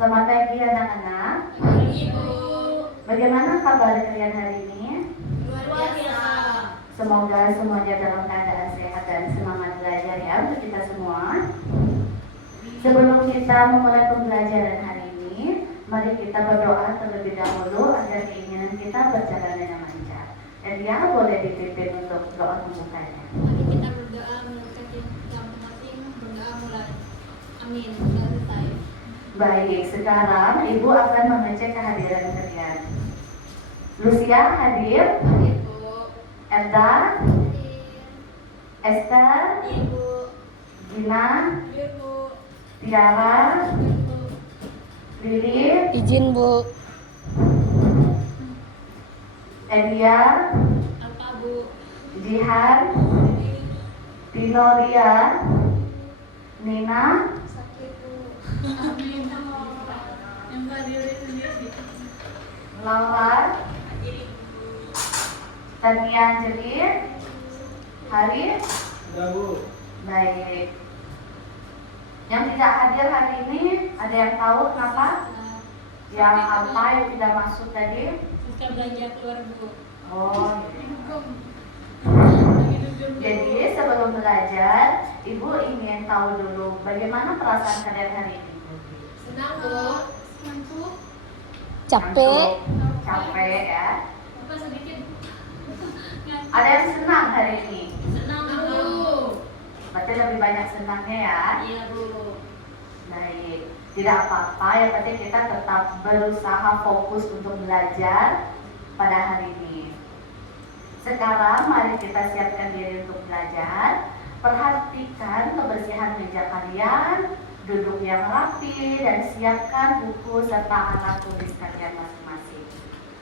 Selamat pagi anak-anak. Pagi, Bu. Bagaimana kabar kalian hari ini? Luar biasa. Semoga semuanya dalam keadaan sehat dan semangat belajar ya untuk kita semua. Sebelum kita memulai pembelajaran hari ini, mari kita berdoa terlebih dahulu agar keinginan kita berjalan dengan lancar. Dan ya boleh dipimpin untuk doa pembukanya. Mari kita berdoa menurut yang masing-masing. Berdoa mulai. Amin. Sudah selesai. Baik, sekarang Ibu akan mengecek kehadiran kalian. Lucia hadir, Hadir, Bu. Edda, Hadir. Esther, Ibu. Gina, Hadir, Bu. Tiara, Hadir, Bu. Lili, Izin, Bu. Edia, Apa, Bu? Jihan, Hadir. Dinoria, Nina, Sakit, Bu. Amin. Yang hadirin sendiri. Laura, Hadir, Bu. Tania Anjeli, Haris. Sudah, Bu. Baik. Yang tidak hadir hari ini, ada yang tahu kenapa? Yang apa yang tidak masuk tadi? Kita belanja keluar, Bu. Oh, jadi sebelum belajar, Ibu ingin tahu dulu bagaimana perasaan kalian hari ini? Senang, Bu. Senang, Bu. Capek. Capek ya. Apa sedikit? Ada yang senang hari ini? Senang, Bu. Berarti lebih banyak senangnya ya. Iya, Bu. Baik. Tidak apa-apa, yang penting kita tetap berusaha fokus untuk belajar pada hari ini. Sekarang mari kita siapkan diri untuk belajar. Perhatikan kebersihan meja kalian, duduk yang rapi, dan siapkan buku serta alat tulis kalian masing-masing.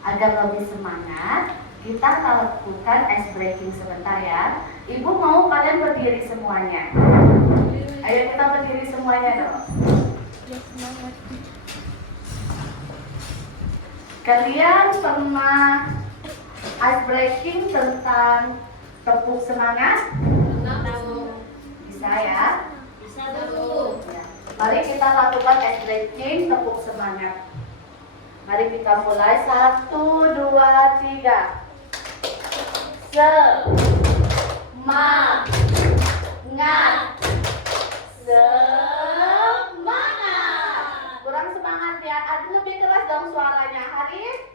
Agar lebih semangat, kita akan lakukan ice breaking sebentar ya. Ibu mau kalian berdiri semuanya. Ayo kita berdiri semuanya dong. Kalian pernah ice breaking tentang tepuk semangat? Senang, Bu. Bisa ya? Bisa, Bu. Ya. Mari kita lakukan ice breaking tepuk semangat. Mari kita mulai. 1, 2, 3. Semangat. Semangat. Kurang semangat ya. Aduh, lebih keras dong suaranya. Haris?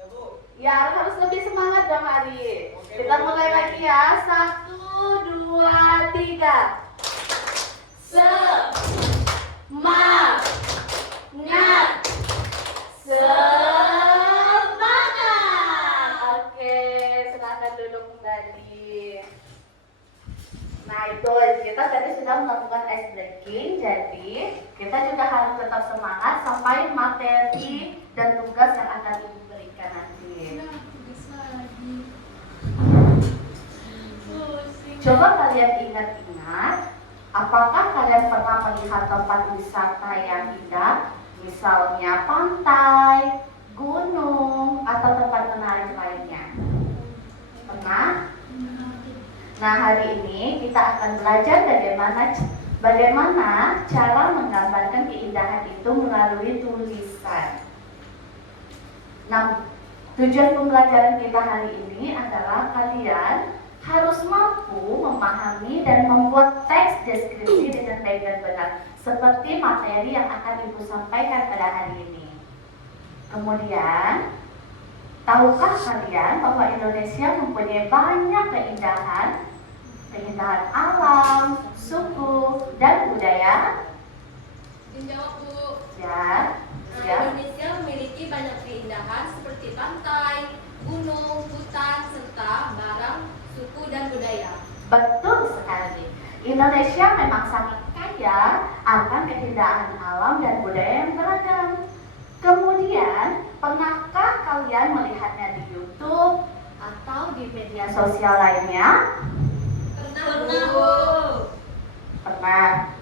Ya, Bu. Ya, harus lebih semangat dong Haris. Oke, Kita Bu. mulai lagi ya. 1, 2, 3. Semangat. Semangat. Oke, silakan duduk kembali. Nah itu kita tadi sudah melakukan ice breaking, jadi kita juga harus tetap semangat sampai materi dan tugas yang akan Ibu berikan nanti. Coba kalian ingat-ingat, apakah kalian pernah melihat tempat wisata yang indah, misalnya pantai, gunung, atau tempat menarik lainnya? Pernah? Nah hari ini kita akan belajar bagaimana cara menggambarkan keindahan itu melalui tulisan. Nah, tujuan pembelajaran kita hari ini adalah kalian harus mampu memahami dan membuat teks deskripsi dengan baik dan benar, seperti materi yang akan Ibu sampaikan pada hari ini. Kemudian, tahukah kalian bahwa Indonesia mempunyai banyak keindahan alam, suku, dan budaya? Menjawab, Bu. Ya, ya. Indonesia memiliki banyak keindahan seperti pantai, gunung, hutan, serta barang, suku, dan budaya. Betul sekali. Indonesia memang sangat kaya akan keindahan alam dan budaya yang beragam. Kemudian, pernahkah kalian melihatnya di YouTube atau di media sosial lainnya? Pernah, Bu. Pernah.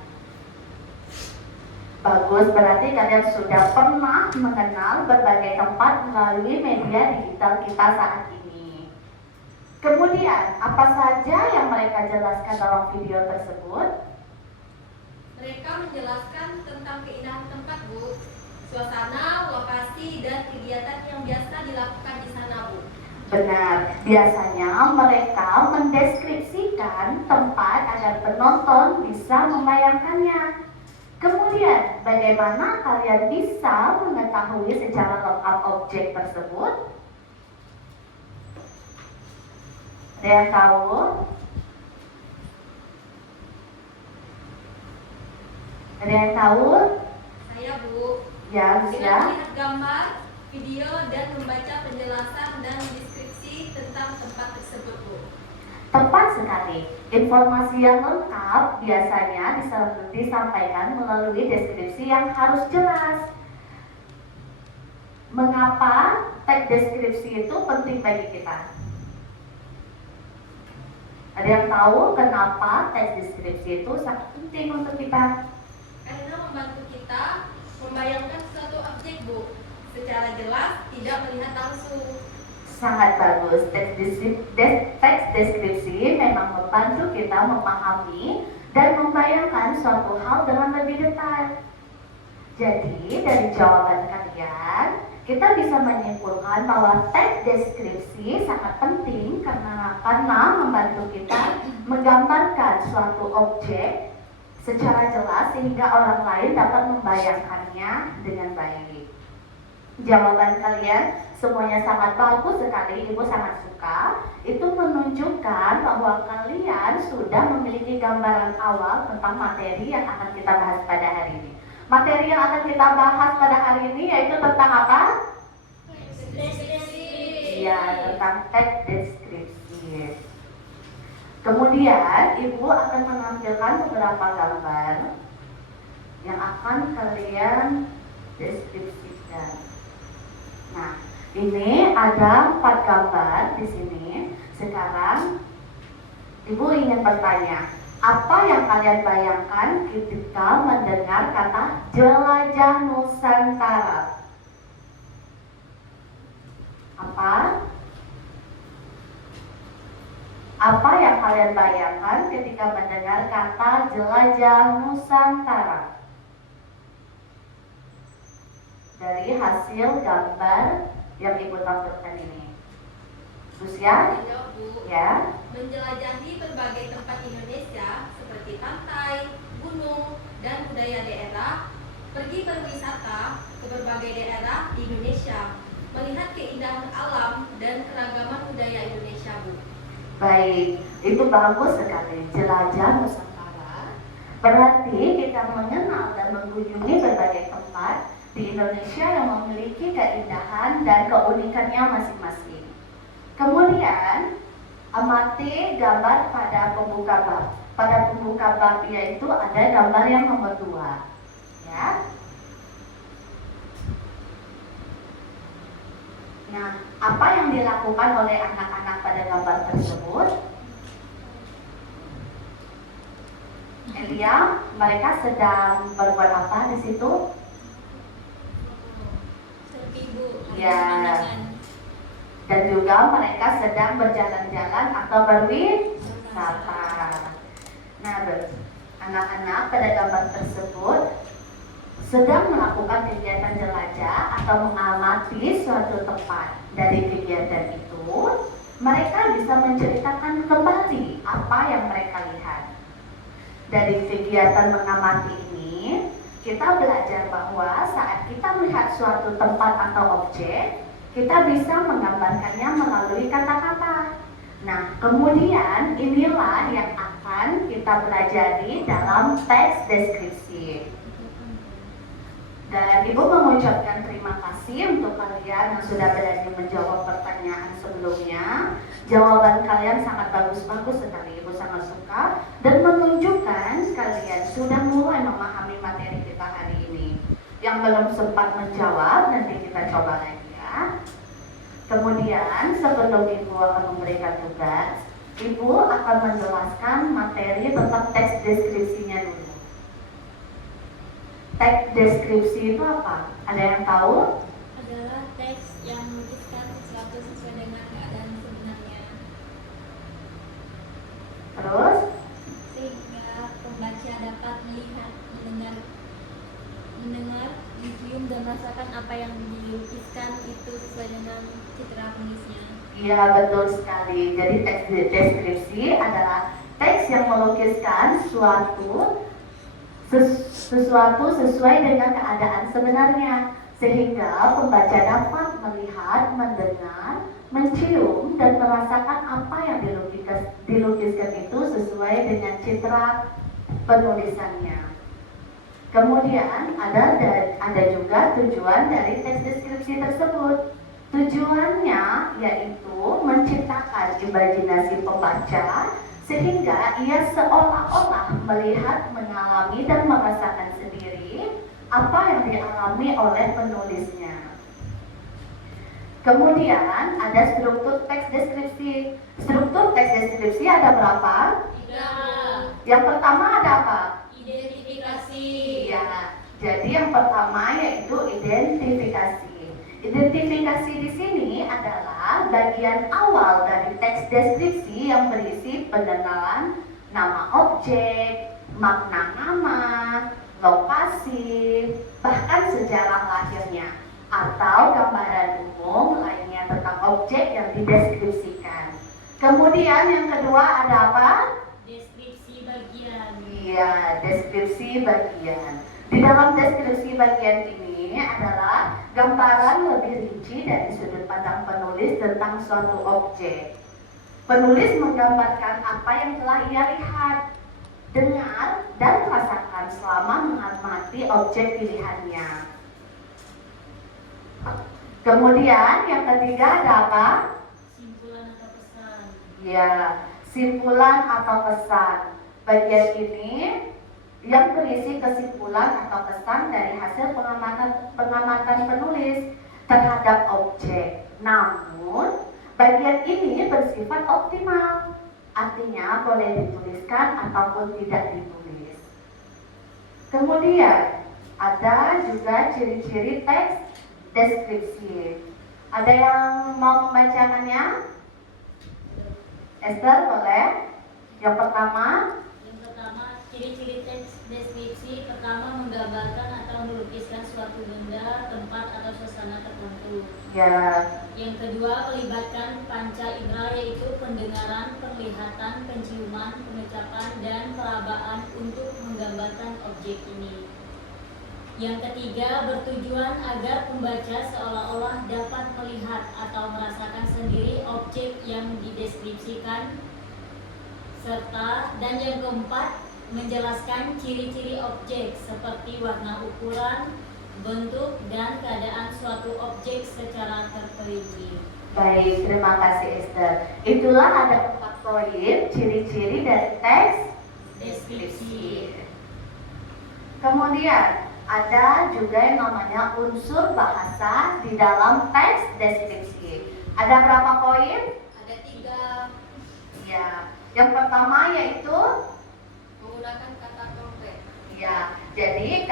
Bagus, berarti kalian sudah pernah mengenal berbagai tempat melalui media digital kita saat ini. Kemudian, apa saja yang mereka jelaskan dalam video tersebut? Mereka menjelaskan tentang keindahan tempat, Bu. suasana, lokasi, dan kegiatan yang biasa dilakukan di sana, Bu. Benar, biasanya mereka mendeskripsikan tempat agar penonton bisa membayangkannya. Kemudian, bagaimana kalian bisa mengetahui secara lengkap objek tersebut? Ada yang tahu? Ada yang tahu? Saya, Bu. Ya, Dengan Lucia. melihat gambar, video, dan membaca penjelasan dan deskripsi tentang tempat tersebut, Bu. Tepat sekali. Informasi yang lengkap biasanya disampaikan melalui deskripsi yang harus jelas. Mengapa teks deskripsi itu penting bagi kita? Ada yang tahu kenapa teks deskripsi itu sangat penting untuk kita? Karena membantu kita membayangkan suatu objek, Bu, secara jelas, tidak melihat langsung. Sangat bagus. Teks deskripsi memang membantu kita memahami dan membayangkan suatu hal dengan lebih detail. Jadi, dari jawaban kalian, kita bisa menyimpulkan bahwa teks deskripsi sangat penting karena membantu kita menggambarkan suatu objek secara jelas sehingga orang lain dapat membayangkannya dengan baik. Jawaban kalian semuanya sangat bagus sekali, Ibu sangat suka. Itu menunjukkan bahwa kalian sudah memiliki gambaran awal tentang materi yang akan kita bahas pada hari ini. Materi yang akan kita bahas pada hari ini yaitu tentang apa? Deskripsi. Iya, tentang teks deskripsi. Kemudian Ibu akan menampilkan beberapa gambar yang akan kalian deskripsikan. Nah, ini ada 4 gambar di sini. Sekarang Ibu ingin bertanya, apa yang kalian bayangkan ketika mendengar kata jelajah Nusantara? Apa? Apa yang kalian bayangkan ketika mendengar kata jelajah Nusantara? Dari hasil gambar yang Ibu tampilkan ini. Lucia? Iya, Bu. Ya. Menjelajahi berbagai tempat Indonesia seperti pantai, gunung, dan budaya daerah, pergi berwisata ke berbagai daerah di Indonesia, melihat keindahan alam dan keragaman budaya Indonesia, Bu. Baik, itu bagus sekali. Jelajah Nusantara berarti kita mengenal dan mengunjungi berbagai tempat di Indonesia yang memiliki keindahan dan keunikannya masing-masing. Kemudian, amati gambar pada pembuka bab. Pada pembuka bab yaitu ada gambar yang nomor 2. Ya. Nah, apa yang dilakukan oleh anak-anak pada gambar tersebut? Elia, mereka sedang berbuat apa di situ? Seperti, Bu, Ya. pemandangan. Dan juga mereka sedang berjalan-jalan atau berwisata. Nah, anak-anak pada gambar tersebut sedang melakukan kegiatan jelajah atau mengamati suatu tempat. Dari kegiatan itu, mereka bisa menceritakan kembali apa yang mereka lihat. Dari kegiatan mengamati ini, kita belajar bahwa saat kita melihat suatu tempat atau objek, kita bisa menggambarkannya melalui kata-kata. Nah, kemudian inilah yang akan kita pelajari dalam teks deskripsi. Dan Ibu mengucapkan terima kasih untuk kalian yang sudah berani menjawab pertanyaan sebelumnya. Jawaban kalian sangat bagus-bagus sekali, Ibu sangat suka. Dan menunjukkan kalian sudah mulai memahami materi kita hari ini. Yang belum sempat menjawab, nanti kita coba lagi ya. Kemudian sebelum Ibu akan memberikan tugas, Ibu akan menjelaskan materi tentang teks deskripsinya dulu. Teks deskripsi itu apa? Ada yang tahu? Adalah teks yang menuliskan sesuatu sesuai dengan keadaan sebenarnya, Terus? sehingga pembaca dapat melihat, mendengar, mencium dan merasakan apa yang dilukiskan itu sesuai dengan citra penulisnya. Iya, betul sekali. Jadi teks deskripsi adalah teks yang melukiskan sesuatu sesuai dengan keadaan sebenarnya, sehingga pembaca dapat melihat, mendengar, mencium, dan merasakan apa yang dilukiskan itu sesuai dengan citra penulisannya. Kemudian ada juga tujuan dari teks deskripsi tersebut. Tujuannya yaitu menciptakan imajinasi pembaca sehingga ia seolah-olah melihat, mengalami, dan merasakan sendiri apa yang dialami oleh penulisnya. Kemudian ada struktur teks deskripsi. Struktur teks deskripsi ada berapa? 3. Yang pertama ada apa? Identifikasi. Iya, jadi yang pertama yaitu identifikasi. Identifikasi di sini adalah bagian awal dari teks deskripsi yang berisi pengenalan nama objek, makna nama, lokasi, bahkan sejarah lahirnya, atau gambaran umum lainnya tentang objek yang dideskripsikan. Kemudian yang kedua ada apa? Deskripsi bagian. Iya, deskripsi bagian. Di dalam deskripsi bagian ini adalah gambaran lebih rinci dari sudut pandang penulis tentang suatu objek. Penulis menggambarkan apa yang telah ia lihat, dengar, dan rasakan selama mengamati objek pilihannya. Kemudian yang ketiga ada apa? Simpulan atau pesan. Ya, simpulan atau pesan. Bagian ini yang berisi kesimpulan atau kesan dari hasil pengamatan penulis terhadap objek. Namun, bagian ini bersifat optimal, artinya boleh dituliskan ataupun tidak ditulis. Kemudian, ada juga ciri-ciri teks deskripsi. Ada yang mau membacakannya? Esther, boleh? Yang pertama, ciri-ciri teks deskripsi. Pertama, menggambarkan atau melukiskan suatu benda, tempat, atau suasana tertentu. ya, Yang kedua, melibatkan panca indera, yaitu pendengaran, penglihatan, penciuman, pengucapan, dan perabaan untuk menggambarkan objek ini. Yang ketiga, bertujuan agar pembaca seolah-olah dapat melihat atau merasakan sendiri objek yang dideskripsikan. Dan yang keempat, menjelaskan ciri-ciri objek seperti warna, ukuran, bentuk, dan keadaan suatu objek secara terperinci. baik, terima kasih Esther. Itulah ada 4 poin ciri-ciri dari teks deskripsi. Kemudian ada juga yang namanya unsur bahasa di dalam teks deskripsi. Ada berapa poin? Ada 3. Ya, yang pertama yaitu Menggunakan kata konkret. ya, jadi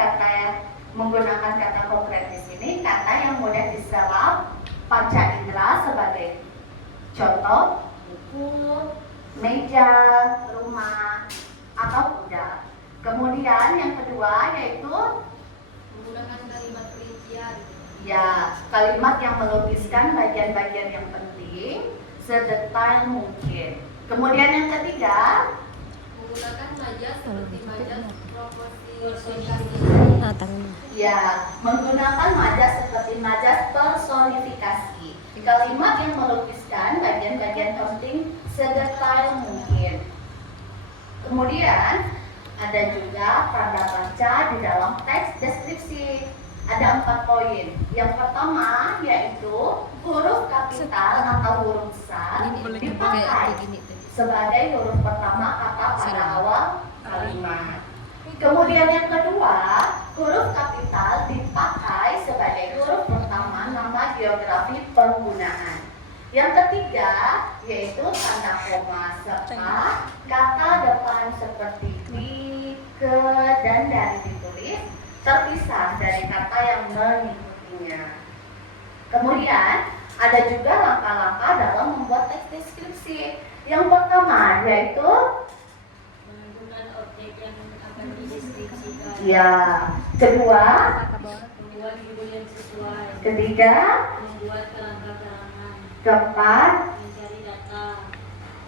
menggunakan kata konkret di sini kata yang mudah diserap panca indera sebagai contoh buku, meja, rumah, atau kuda. Kemudian yang kedua yaitu Menggunakan kalimat perincian. ya, kalimat yang melukiskan bagian-bagian yang penting sedetail mungkin. Kemudian yang ketiga, Menggunakan majas seperti majas proporsi. ya, menggunakan majas seperti majas personifikasi. Kalimat yang melukiskan bagian-bagian penting sedetail mungkin. Kemudian ada juga tanda baca di dalam teks deskripsi. Ada 4 poin. Yang pertama yaitu huruf kapital atau huruf besar dipakai sebagai huruf pertama kata pada awal kalimat. Kemudian yang kedua, huruf kapital dipakai sebagai huruf pertama nama geografi penggunaan. Yang ketiga yaitu tanda koma serta kata depan seperti di, ke, dan dari ditulis terpisah dari kata yang mengikutinya. Kemudian ada juga langkah-langkah dalam membuat teks deskripsi. Yang pertama yaitu menentukan objek yang akan dideskripsikan. ya, kedua Membuat judul Ketiga, membuat kerangka keterangan. keempat, Mencari data.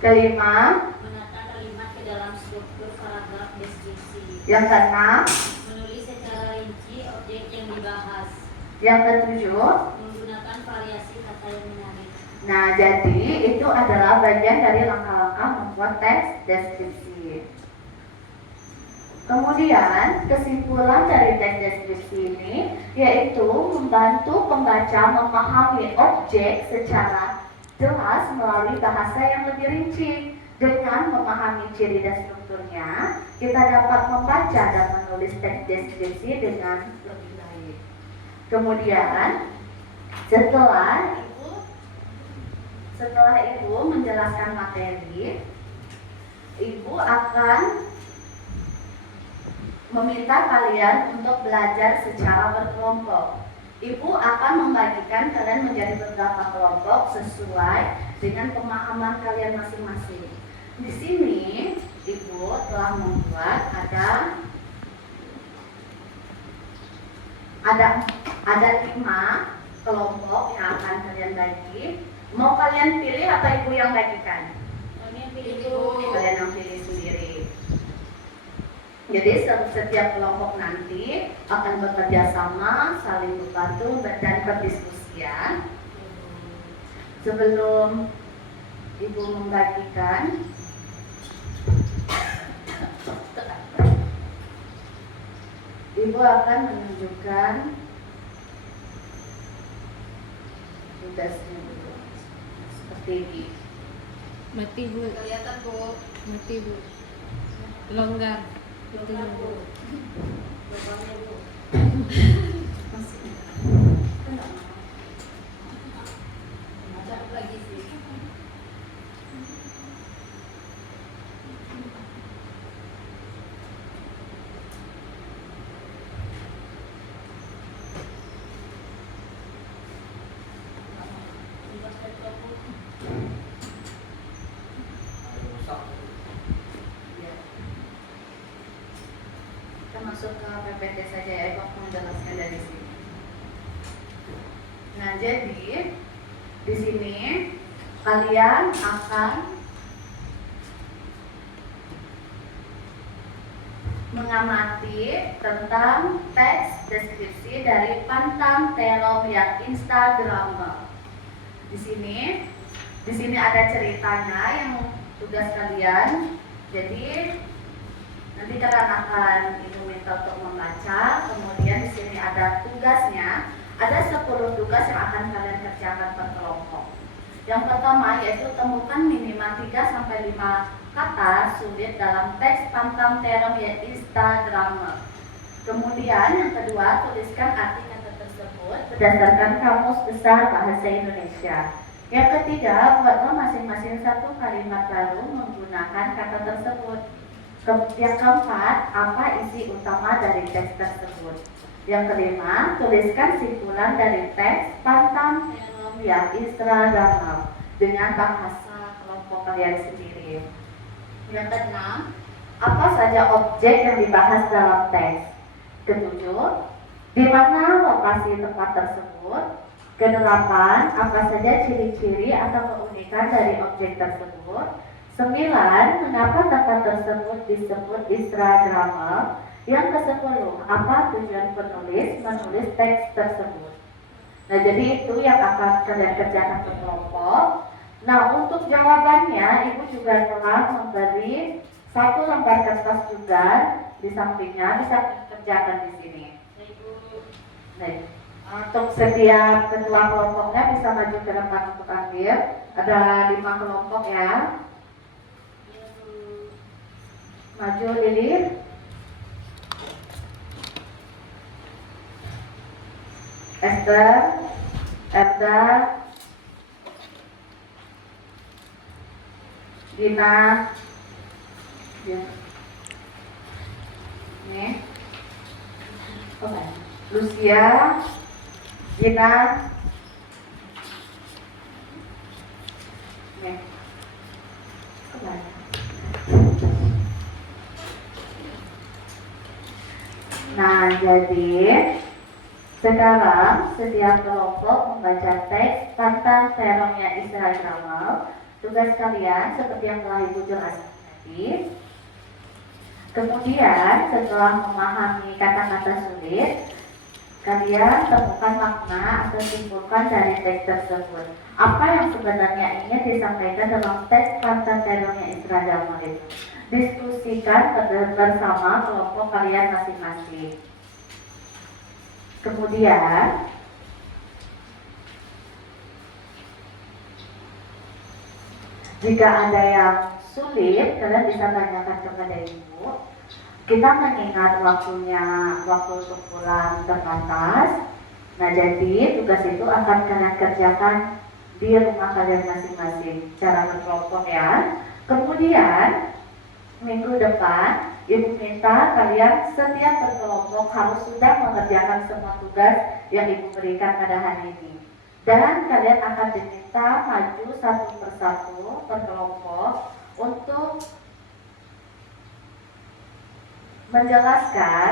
kelima, Menata kalimat ke dalam struktur paragraf deskripsi. yang keenam, Menulis secara rinci objek yang dibahas. yang ketujuh. Menggunakan variasi kata yang menarik. Nah, jadi itu adalah bagian dari langkah-langkah membuat teks deskripsi. Kemudian, kesimpulan dari teks deskripsi ini yaitu membantu pembaca memahami objek secara jelas melalui bahasa yang lebih rinci. Dengan memahami ciri dan strukturnya, kita dapat membaca dan menulis teks deskripsi dengan lebih baik. Kemudian, setelah Ibu menjelaskan materi, Ibu akan meminta kalian untuk belajar secara berkelompok. Ibu akan membagikan kalian menjadi beberapa kelompok sesuai dengan pemahaman kalian masing-masing. Di sini Ibu telah membuat ada 5 kelompok yang akan kalian bagi. Mau kalian pilih atau Ibu yang bagikan? Kalian pilih Kalian yang pilih sendiri. Jadi setiap kelompok nanti akan bekerja sama, saling membantu dan berdiskusian. Sebelum Ibu membagikan, Ibu akan menunjukkan tugasnya dulu. Seperti ini. Mati Bu, Kelihatan Bu. mati Bu. Longgar. Longgar, Bu. Longgarnya, Bu. Macam lagi sih. Ya. Kita masuk ke PPT saja ya, Ibu menjelaskan dari sini. Nah, jadi di sini kalian akan mengamati tentang teks deskripsi dari Pantang Terong yang Instagramable. Di sini ada ceritanya yang tugas kalian. Jadi nanti kalian akan Ibu minta untuk membaca. Kemudian di sini ada tugasnya. Ada 10 tugas yang akan kalian kerjakan per kelompok. Yang pertama yaitu temukan minimal 3-5 kata sulit dalam teks Pantang Terong yang Instagramable. Kemudian yang kedua, tuliskan arti kata tersebut berdasarkan Kamus Besar Bahasa Indonesia. Yang ketiga, buatlah masing-masing satu kalimat baru menggunakan kata tersebut. Yang keempat, apa isi utama dari teks tersebut. Yang kelima, tuliskan simpulan dari teks Pantang Terong yang Instagramable dengan bahasa kelompok kalian sendiri. Yang keenam, apa saja objek yang dibahas dalam teks. Ketujuh, di mana lokasi tempat tersebut. Kedelapan, apa saja ciri-ciri atau keunikan dari objek tersebut. 9, mengapa tempat tersebut disebut Instagramable. Yang ke-10, apa tujuan penulis menulis teks tersebut. Nah, jadi itu yang akan kalian kerjakan per kelompok. Nah, untuk jawabannya Ibu juga telah memberi 1 lembar kertas juga di sampingnya, bisa kerjakan di sini. Nah, untuk setiap ketua kelompoknya bisa maju ke depan untuk ambil. Ada 5 kelompok ya. Maju Lili. Esther, Erda, Dina, ya. Nih, oke. Lucia, Dina, nih, oke. Nah, jadi Sekarang, setiap kelompok membaca teks tentang terornya Instagramable. Tugas kalian seperti yang telah Ibu jelaskan tadi. Kemudian, setelah memahami kata-kata sulit, kalian temukan makna atau simpulkan dari teks tersebut. Apa yang sebenarnya ingin disampaikan dalam teks tentang terornya Instagramable itu? Diskusikan bersama kelompok kalian masing-masing. Kemudian, jika ada yang sulit, kalian bisa tanyakan kepada Ibu. Kita mengingat waktu untuk pulang terbatas. Nah, jadi tugas itu akan kalian kerjakan di rumah kalian masing-masing secara berkelompok ya. Kemudian, minggu depan, Ibu minta kalian setiap berkelompok harus sudah mengerjakan semua tugas yang Ibu berikan pada hari ini. Dan kalian akan diminta maju satu persatu per kelompok untuk menjelaskan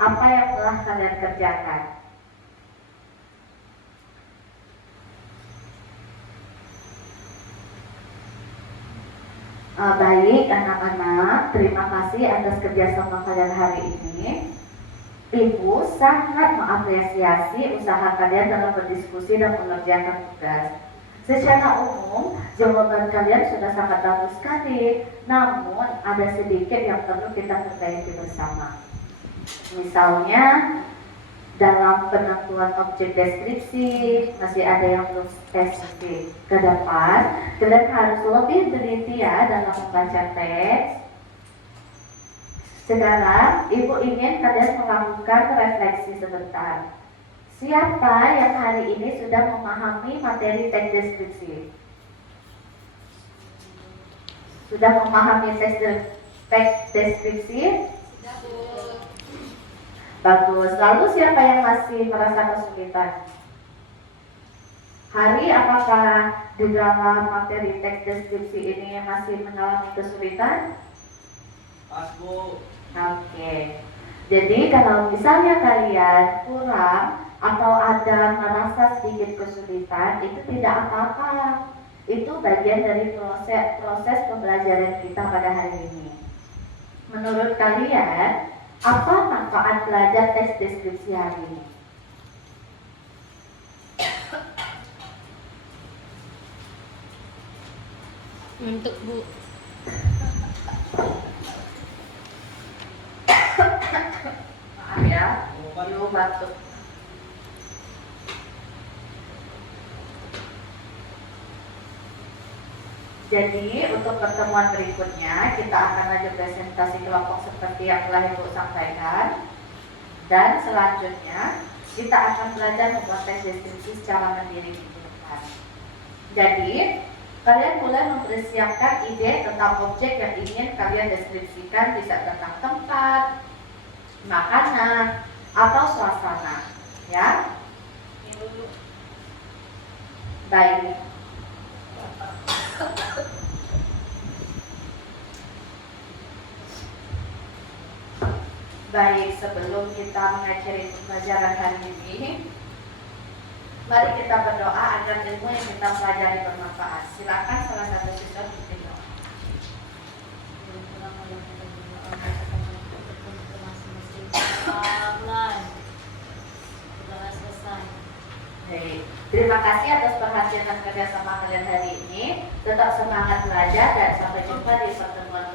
apa yang telah kalian kerjakan. Baik anak-anak, terima kasih atas kerjasama kalian hari ini. Ibu sangat mengapresiasi usaha kalian dalam berdiskusi dan mengerjakan tugas. Secara umum, jawaban kalian sudah sangat bagus sekali, namun ada sedikit yang perlu kita perbaiki bersama. Misalnya, dalam penentuan objek deskripsi masih ada yang belum spesifik. Ke depan, kalian harus lebih teliti ya dalam membaca teks. Sekarang, Ibu ingin kalian melakukan refleksi sebentar. Siapa yang hari ini sudah memahami materi teks deskripsi? Sudah memahami teks deskripsi? Bagus. Lalu siapa yang masih merasa kesulitan? Hari, apakah di dalam materi teks deskripsi ini masih mengalami kesulitan? Pas, Bu. Oke. Jadi kalau misalnya kalian kurang atau ada merasa sedikit kesulitan, itu tidak apa-apa. Itu bagian dari proses pembelajaran kita pada hari ini. Menurut kalian, apa manfaat belajar teks deskripsi hari ini? Untuk Bu. Maaf ya, Ibu batuk. Jadi untuk pertemuan berikutnya kita akan lanjut presentasi kelompok seperti yang telah Ibu sampaikan. Dan selanjutnya kita akan belajar membuat teks deskripsi secara mandiri minggu depan. Jadi kalian mulai mempersiapkan ide tentang objek yang ingin kalian deskripsikan, bisa tentang tempat, makanan, atau suasana. Ya, baik. Baik, sebelum kita mengakhiri pembelajaran hari ini, mari kita berdoa agar ilmu yang kita pelajari bermanfaat. Silakan salah satu siswa berdoa. Baik, terima kasih atas perhatian dan kerjasama kalian hari ini. Tetap semangat belajar dan sampai jumpa di pertemuan